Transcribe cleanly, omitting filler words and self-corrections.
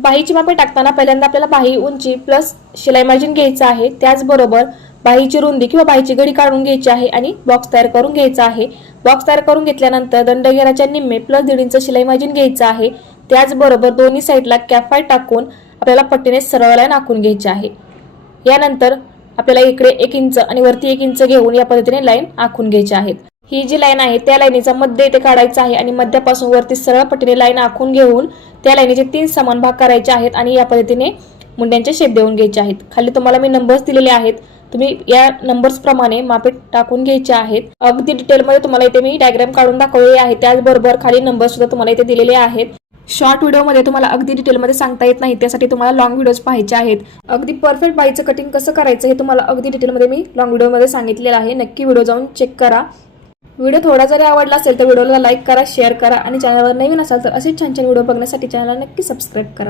बाहीची मापे टाकताना पहिल्यांदा आपल्याला बाही उंची प्लस शिलाई मार्जिन घ्यायचं आहे। त्याचबरोबर बाहीची रुंदी किंवा बाहीची घडी काढून घ्यायची आहे आणि बॉक्स तयार करून घ्यायचा आहे। बॉक्स तयार करून घेतल्यानंतर दंडघेराच्या निम्मे प्लस 1.5 इंच शिलाई मार्जिन घ्यायचं आहे। त्याचबरोबर दोन्ही साईडला कॅफाय टाकून आपल्याला पट्टीने सरळ लाईन आखून घ्यायची आहे। यानंतर आपल्याला इकडे 1 इंच आणि वरती 1 इंच घेऊन या पद्धतीने लाईन आखून घ्यायची आहे। ही जी लाईन आहे त्या लाईनीचा मध्य इथे काढायचा आहे आणि मध्यापासून वरती सरळ पट्टीने लाईन आखून घेऊन त्या लाईनीचे 3 समान भाग करायचे आहेत आणि या पद्धतीने मुंड्यांचे शेप देऊन घ्यायचे आहेत। खाली तुम्हाला मी नंबर्स दिलेले आहेत, तुम्ही या नंबर्स प्रमाणे मापे टाकून घ्यायचे आहेत। अगदी डिटेलमध्ये तुम्हाला इथे मी डायग्राम काढून दाखवलेले आहे, त्याचबरोबर खाली नंबर्स सुद्धा तुम्हाला इथे दिलेले आहेत। शॉर्ट व्हिडिओमध्ये तुम्हाला अगदी डिटेलमध्ये सांगता येत नाही, त्यासाठी तुम्हाला लॉंग व्हिडिओज पाहायचे आहेत। अगदी परफेक्ट बाहीचं कटिंग कसं करायचं हे तुम्हाला अगदी डिटेलमध्ये मी लॉंग व्हिडिओमध्ये सांगितलेलं आहे, नक्की व्हिडिओ जाऊन चेक करा। व्हिडिओ थोडा जरी आवडला असेल तर व्हिडिओला लाईक करा, शेअर करा आणि चॅनलवर नवीन असाल तर असे छान छान व्हिडिओ बघण्यासाठी चॅनलला नक्की सबस्क्राईब करा।